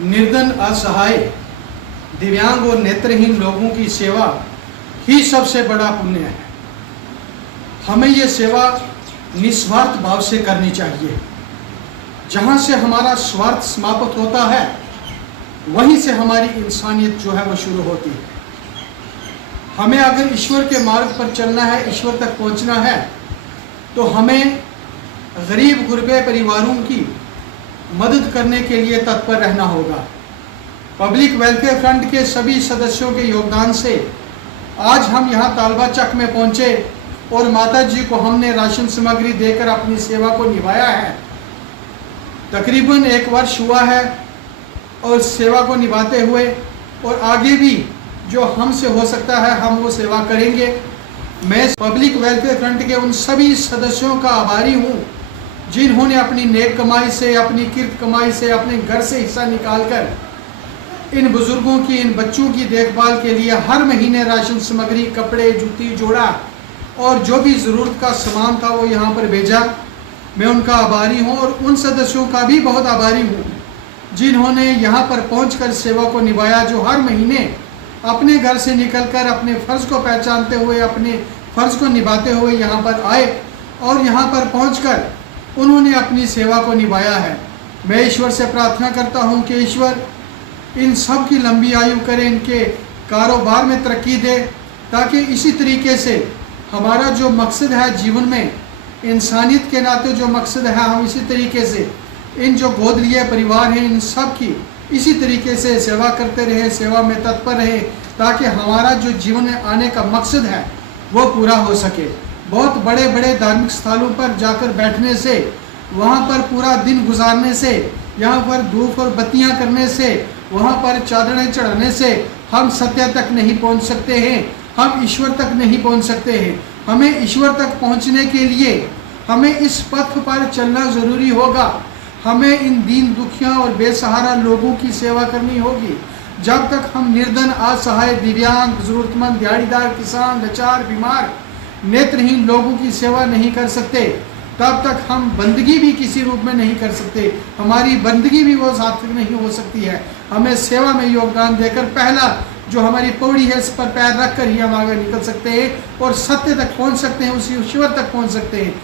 निर्धन, असहाय, दिव्यांग और नेत्रहीन लोगों की सेवा ही सबसे बड़ा पुण्य है। हमें ये सेवा निस्वार्थ भाव से करनी चाहिए। जहाँ से हमारा स्वार्थ समाप्त होता है वहीं से हमारी इंसानियत जो है वो शुरू होती है। हमें अगर ईश्वर के मार्ग पर चलना है, ईश्वर तक पहुँचना है, तो हमें गरीब गुरबे परिवारों की मदद करने के लिए तत्पर रहना होगा। पब्लिक वेलफेयर फ्रंट के सभी सदस्यों के योगदान से आज हम यहाँ तालबा चक में पहुँचे और माता जी को हमने राशन सामग्री देकर अपनी सेवा को निभाया है। तकरीबन 1 वर्ष हुआ है और सेवा को निभाते हुए, और आगे भी जो हमसे हो सकता है हम वो सेवा करेंगे। मैं पब्लिक वेलफेयर फ्रंट के उन सभी सदस्यों का आभारी हूँ जिन्होंने अपनी नेक कमाई से, अपनी किरत कमाई से, अपने घर से हिस्सा निकालकर इन बुजुर्गों की, इन बच्चों की देखभाल के लिए हर महीने राशन सामग्री, कपड़े, जूती, जोड़ा और जो भी ज़रूरत का सामान था वो यहाँ पर भेजा। मैं उनका आभारी हूँ और उन सदस्यों का भी बहुत आभारी हूँ जिन्होंने यहाँ पर पहुँचकर सेवा को निभाया, जो हर महीने अपने घर से निकलकर अपने फ़र्ज़ को पहचानते हुए, अपने फ़र्ज़ को निभाते हुए यहाँ पर आए और यहाँ पर पहुँचकर उन्होंने अपनी सेवा को निभाया है। मैं ईश्वर से प्रार्थना करता हूँ कि ईश्वर इन सब की लंबी आयु करें, इनके कारोबार में तरक्की दे, ताकि इसी तरीके से हमारा जो मकसद है जीवन में, इंसानियत के नाते जो मकसद है, हम इसी तरीके से इन जो गोद लिए परिवार हैं इन सब की इसी तरीके से सेवा करते रहे, सेवा में तत्पर रहे, ताकि हमारा जो जीवन में आने का मकसद है वो पूरा हो सके। बहुत बड़े बड़े धार्मिक स्थलों पर जाकर बैठने से, वहाँ पर पूरा दिन गुजारने से, यहाँ पर धूप और बत्तियाँ करने से, वहाँ पर चादरें चढ़ाने से हम सत्य तक नहीं पहुँच सकते हैं, हम ईश्वर तक नहीं पहुँच सकते हैं। हमें ईश्वर तक पहुँचने के लिए हमें इस पथ पर चलना ज़रूरी होगा। हमें इन दीन दुखिया और बेसहारा लोगों की सेवा करनी होगी। जब तक हम निर्धन, असहाय, दिव्यांग, ज़रूरतमंद, दिहाड़ीदार, किसान, लाचार, बीमार, नेत्रहीन लोगों की सेवा नहीं कर सकते, तब तक हम बंदगी भी किसी रूप में नहीं कर सकते। हमारी बंदगी भी वो सार्थक नहीं हो सकती है। हमें सेवा में योगदान देकर पहला जो हमारी पौड़ी है इस पर पैर रख कर ही हम आगे निकल सकते हैं और सत्य तक पहुंच सकते हैं, उसी ईश्वर तक पहुंच सकते हैं।